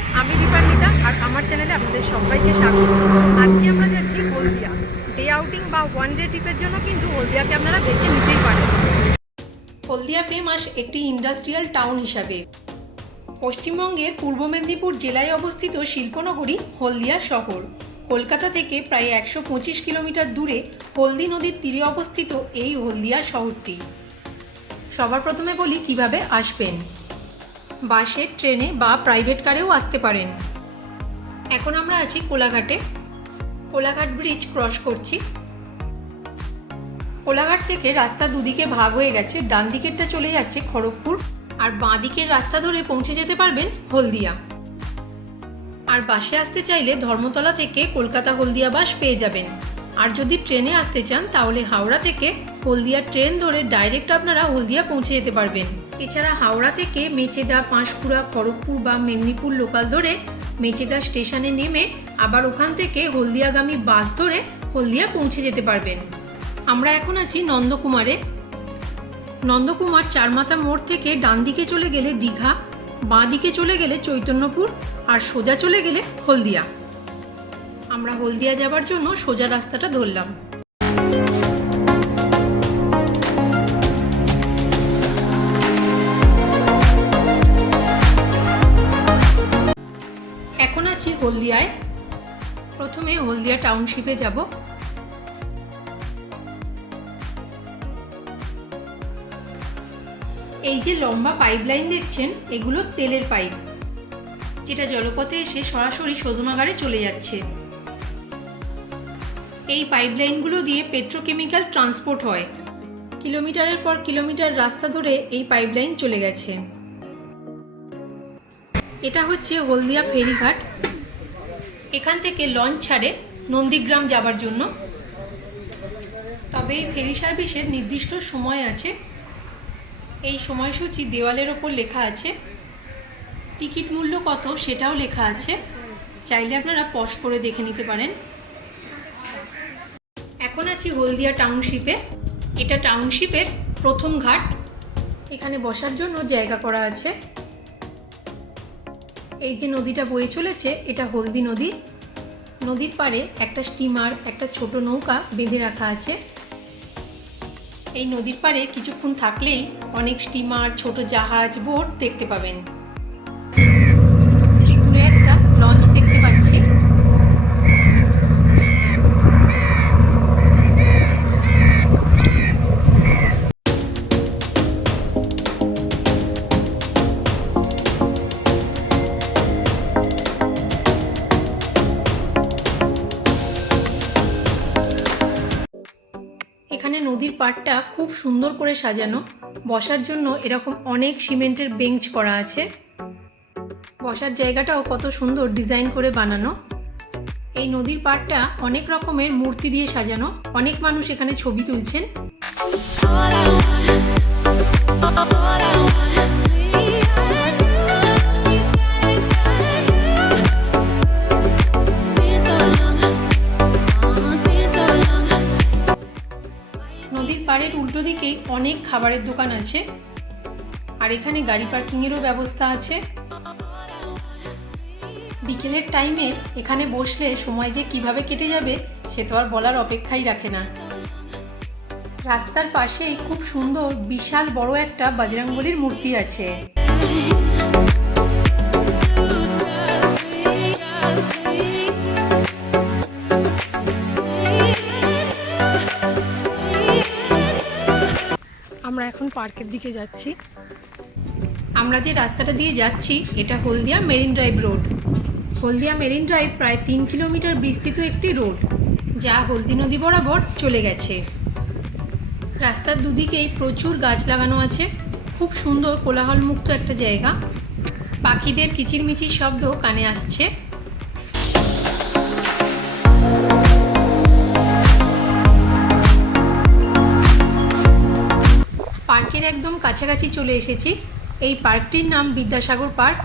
Everyone, আমি দীপান্বিতা আর আমার চ্যানেলে আপনাদের সবাইকে স্বাগত। আজকে আমরা যাচ্ছি হলদিয়া। ডে আউটিং বা ওয়ান ডে ট্রিপের জন্য কিন্তু হলদিয়াকে আপনারা বেছে নিতেই পারেন। হলদিয়া ফেমাস একটি ইন্ডাস্ট্রিয়াল টাউন হিসাবে। পশ্চিমবঙ্গের পূর্ব মেদিনীপুর জেলায় অবস্থিত শিল্পনগরী হলদিয়া শহর। কলকাতা থেকে প্রায় 125 কিলোমিটার দূরে হলদি নদীর তীরে অবস্থিত এই হলদিয়া শহরটি। সবার প্রথমে বলি কিভাবে আসবেন। বাসে, ট্রেনে বা প্রাইভেট কারেও আসতে পারেন। এখন আমরা আছি কোলাঘাটে। কোলাঘাট ব্রিজ ক্রস করছি। কোলাঘাট থেকে রাস্তা দুদিকে ভাগ হয়ে গেছে। ডান দিকেরটা চলে যাচ্ছে খড়গপুর আর বাঁ দিকের রাস্তা ধরে পৌঁছে যেতে পারবেন হলদিয়া। আর বাসে আসতে চাইলে ধর্মতলা থেকে কলকাতা হলদিয়া বাস পেয়ে যাবেন। আর যদি ট্রেনে আসতে চান তাহলে হাওড়া থেকে হলদিয়া ট্রেন ধরে ডাইরেক্ট আপনারা হলদিয়া পৌঁছে যেতে পারবেন। এছাড়া হাওড়া থেকে মেচেদা, পাঁশকুড়া, খড়গপুর বা মেদিনীপুর লোকাল ধরে মেচেদা স্টেশনে নেমে আবার ওখান থেকে হলদিয়াগামী বাস ধরে হলদিয়া পৌঁছে যেতে পারবেন। আমরা এখন আছি নন্দকুমারে। নন্দকুমার চারমাথা মোড় থেকে ডান দিকে চলে গেলে দীঘা, বাঁ দিকে চলে গেলে চৈতন্যপুর আর সোজা চলে গেলে হলদিয়া। আমরা হলদিয়া যাবার জন্য সোজা রাস্তাটা ধরলাম। এখন আছি হলদিয়ায়। প্রথমে হলদিয়া টাউনশিপে যাব। এই যে লম্বা পাইপলাইন দেখছেন, এগুলো তেলের পাইপ, যেটা জলপথে এসে সরাসরি শোধনাগারে চলে যাচ্ছে। এই পাইপলাইনগুলো দিয়ে পেট্রোকেমিক্যাল ট্রান্সপোর্ট হয়। কিলোমিটারের পর কিলোমিটার রাস্তা ধরে এই পাইপলাইন চলে গেছে। এটা হচ্ছে হলদিয়া ফেরিঘাট। এখান থেকে লঞ্চ ছাড়ে নন্দীগ্রাম যাবার জন্য। তবে এই ফেরি সার্ভিসের নির্দিষ্ট সময় আছে। এই সময়সূচি দেওয়ালের ওপর লেখা আছে। টিকিট মূল্য কত সেটাও লেখা আছে, চাইলে আপনারা পজ করে দেখে নিতে পারেন। এখন আছি হলদিয়া টাউনশিপে। এটা টাউনশিপের প্রথম ঘাট। এখানে বসার জন্য জায়গা করা আছে। এই যে নদীটা বয়ে চলেছে, এটা হলদি নদী। নদীর পাড়ে একটা স্টিমার, একটা ছোট নৌকা বেঁধে রাখা আছে। এই নদীর পাড়ে কিছুক্ষণ থাকলেই অনেক স্টিমার, ছোট জাহাজ, বোট দেখতে পাবেন। দূরে একটা লঞ্চ দেখতে পাচ্ছি। এখানে নদীর পাড়টা খুব সুন্দর করে সাজানো। বসার জন্য এরকম অনেক সিমেন্টের বেঞ্চ করা আছে। বসার জায়গাটাও কত সুন্দর ডিজাইন করে বানানো। এই নদীর পাড়টা অনেক রকমের মূর্তি দিয়ে সাজানো। অনেক মানুষ এখানে ছবি তুলছেন। নদীর পাড়ের উল্টো দিকেই অনেক খাবারের দোকান আছে। আর এখানে গাড়ি পার্কিংয়েরও ব্যবস্থা আছে। বিকেলের টাইমে এখানে বসলে সময় যে কিভাবে কেটে যাবে সে তো আর বলার অপেক্ষাই রাখে না। রাস্তার পাশেই খুব সুন্দর বিশাল বড় একটা বজরংবলীর মূর্তি আছে। আমরা এখন পার্কের দিকে যাচ্ছি। আমরা যে রাস্তাটা দিয়ে যাচ্ছি এটা হলদিয়া মেরিন ড্রাইভ রোড। হলদিয়া মেরিন ড্রাইভ প্রায় 3 কিলোমিটার বিস্তৃত একটি রোড, যা হলদি নদী বরাবর চলে গেছে। রাস্তার দুদিকেই প্রচুর গাছ লাগানো আছে। খুব সুন্দর কোলাহলমুক্ত একটা জায়গা। পাখিদের কিচিরমিচির শব্দ কানে আসছে। পার্কের একদম কাছাকাছি চলে এসেছি। এই পার্কটির নাম বিদ্যাসাগর পার্ক।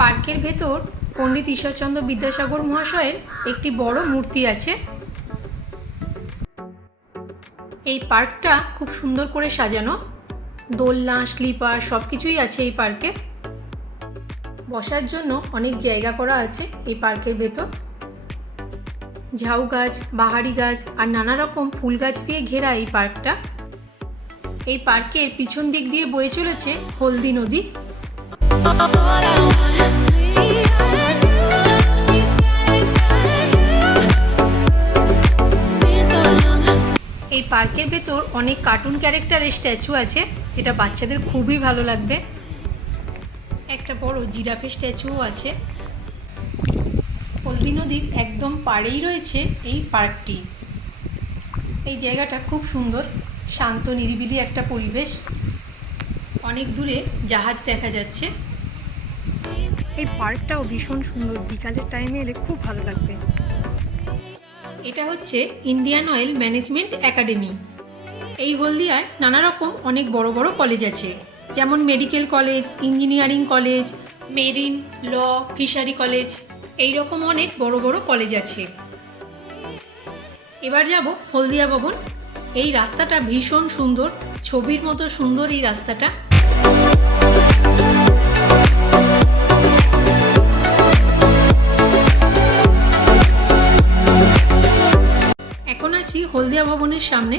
পার্কের ভেতর পণ্ডিত ঈশ্বরচন্দ্র বিদ্যাসাগর মহাশয়ের একটি বড় মূর্তি আছে। এই পার্কটা খুব সুন্দর করে সাজানো, দোলনা, স্লিপার সব কিছুই আছে এই পার্কে। বসার জন্য অনেক জায়গা করা আছে এই পার্কের ভেতর। ঝাউ গাছ, বাহারি গাছ আর নানা রকম ফুল গাছ দিয়ে ঘেরা এই পার্কটা। এই পার্কের পিছন দিক দিয়ে বয়ে চলেছে হলদি নদী। এই পার্কের ভেতর অনেক কার্টুন ক্যারেক্টারের স্ট্যাচু আছে, যেটা বাচ্চাদের খুবই ভালো লাগবে। একটা বড় জিরাফের স্ট্যাচুও আছে। হলদি নদীর একদম পাড়েই রয়েছে এই পার্কটি। এই জায়গাটা খুব সুন্দর, শান্ত নিরিবিলি একটা পরিবেশ। অনেক দূরে জাহাজ দেখা যাচ্ছে। এই পার্কটাও ভীষণ সুন্দর, বিকালের টাইমে এলে খুব ভালো লাগবে। এটা হচ্ছে ইন্ডিয়ান অয়েল ম্যানেজমেন্ট একাডেমি। এই হলদিয়ায় নানা রকম অনেক বড় বড় কলেজ আছে, যেমন medical college, engineering college, marine, law, fishery college, এই রকম অনেক বড় বড় কলেজ আছে। এবার যাব হলদিয়া ভবন। এই রাস্তাটা ভীষণ সুন্দর, ছবির মতো সুন্দর এই রাস্তাটা। এখন আছি হলদিয়া ভবনের সামনে।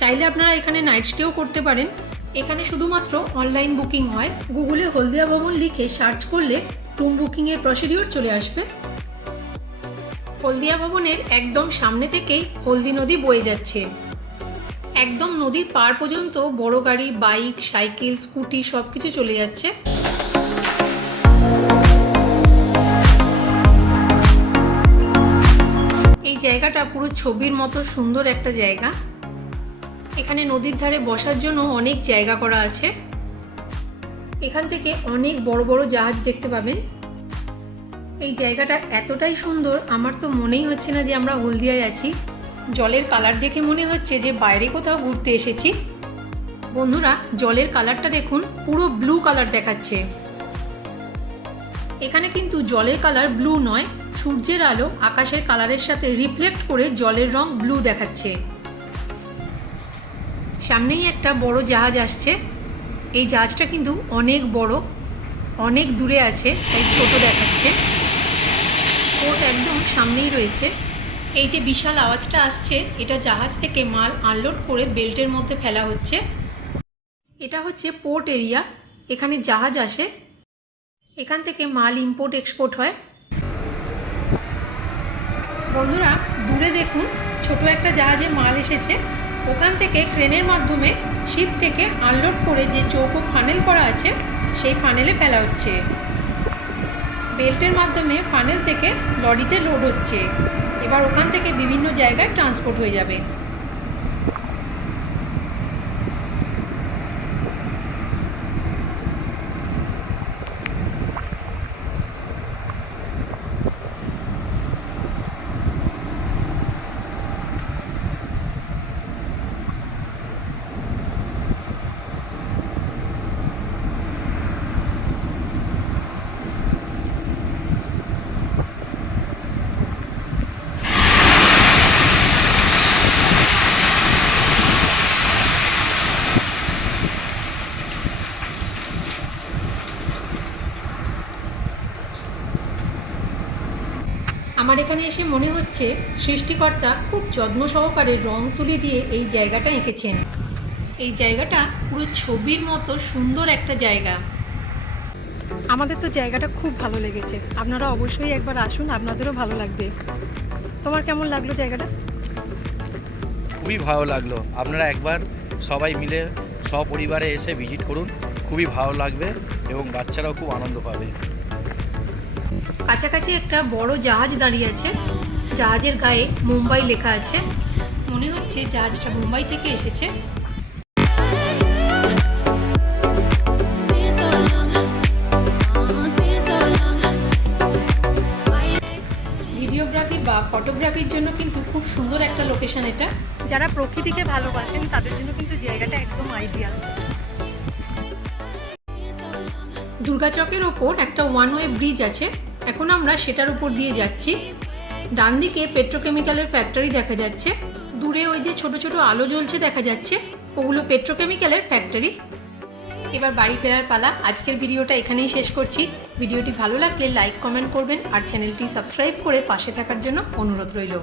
চাইলে আপনারা এখানে নাইট স্টেও করতে পারেন। এখানে শুধুমাত্র অনলাইন বুকিং হয়। গুগলে হলদিয়া ভবন লিখে সার্চ করলে রুম বুকিংয়ের প্রসিডিওর চলে আসবে। হলদিয়া ভবনের একদম সামনে থেকেই হলদি নদী বয়ে যাচ্ছে। একদম নদীর পার পর্যন্ত বড় গাড়ি, বাইক, সাইকেল, স্কুটি সব কিছু চলে যাচ্ছে। এই জায়গাটা পুরো ছবির মতো সুন্দর একটা জায়গা। এখানে নদীর ধারে বসার জন্য অনেক জায়গা করা আছে। এখান থেকে অনেক বড় বড় জাহাজ দেখতে পাবেন। এই জায়গাটা এতটাই সুন্দর, আমার তো মনেই হচ্ছে না যে আমরা হলদিয়ায় আছি। জলের কালার দেখে মনে হচ্ছে যে বাইরে কোথাও ঘুরতে এসেছি। বন্ধুরা, জলের কালারটা দেখুন, পুরো ব্লু কালার দেখাচ্ছে। এখানে কিন্তু জলের কালার ব্লু নয়, সূর্যের আলো আকাশের কালারের সাথে রিফ্লেক্ট করে জলের রং ব্লু দেখাচ্ছে। সামনেই একটা বড় জাহাজ আসছে। এই জাহাজটা কিন্তু অনেক বড়, অনেক দূরে আছে, তাই ছোট দেখাচ্ছে। পোর্ট একদম সামনেই রয়েছে। এই যে বিশাল আওয়াজটা আসছে, এটা জাহাজ থেকে মাল আনলোড করে বেল্টের মধ্যে ফেলা হচ্ছে। এটা হচ্ছে পোর্ট এরিয়া, এখানে জাহাজ আসে, এখান থেকে মাল ইম্পোর্ট এক্সপোর্ট হয়। বন্ধুরা, দূরে দেখুন ছোট একটা জাহাজে মাল এসেছে। ওখান থেকে ক্রেনের মাধ্যমে শিপ থেকে আনলোড করে যে চৌকো ফানেল করা আছে সেই ফানেলে ফেলা হচ্ছে। বেল্টের মাধ্যমে ফানেল থেকে লরিতে লোড হচ্ছে। এবার ওখান থেকে বিভিন্ন জায়গায় ট্রান্সপোর্ট হয়ে যাবে। আমার এখানে এসে মনে হচ্ছে সৃষ্টিকর্তা খুব যত্ন সহকারে রং তুলি দিয়ে এই জায়গাটা এঁকেছেন। এই জায়গাটা পুরো ছবির মতো সুন্দর একটা জায়গা। আমাদের তো জায়গাটা খুব ভালো লেগেছে, আপনারা অবশ্যই একবার আসুন, আপনাদেরও ভালো লাগবে। তোমার কেমন লাগলো জায়গাটা? খুবই ভালো লাগলো। আপনারা একবার সবাই মিলে সপরিবারে এসে ভিজিট করুন, খুবই ভালো লাগবে এবং বাচ্চারাও খুব আনন্দ পাবে। কাছাকাছি একটা বড় জাহাজ দাঁড়িয়ে আছে, জাহাজের গায়ে মুম্বাই লেখা আছে। মনে হচ্ছে জাহাজটা মুম্বাই থেকে এসেছে। ভিডিওগ্রাফি বা ফটোগ্রাফির জন্য কিন্তু খুব সুন্দর একটা লোকেশন এটা। যারা প্রকৃতিকে ভালোবাসেন তাদের জন্য কিন্তু জায়গাটা একদম আইডিয়াল। দুর্গাচকের ওপর একটা ওয়ান ওয়ে ব্রিজ আছে, এখন আমরা সেটার উপর দিয়ে যাচ্ছি। ডান দিকে পেট্রোকেমিক্যালের ফ্যাক্টরি দেখা যাচ্ছে, দূরে ওই যে ছোট ছোট আলো জ্বলছে দেখা যাচ্ছে, ওগুলো পেট্রোকেমিক্যালের ফ্যাক্টরি। এবার বাড়ি ফেরার পালা। আজকের ভিডিওটা এখানেই শেষ করছি। ভিডিওটি ভালো লাগলে লাইক কমেন্ট করবেন আর চ্যানেলটি সাবস্ক্রাইব করে পাশে থাকার জন্য অনুরোধ রইল।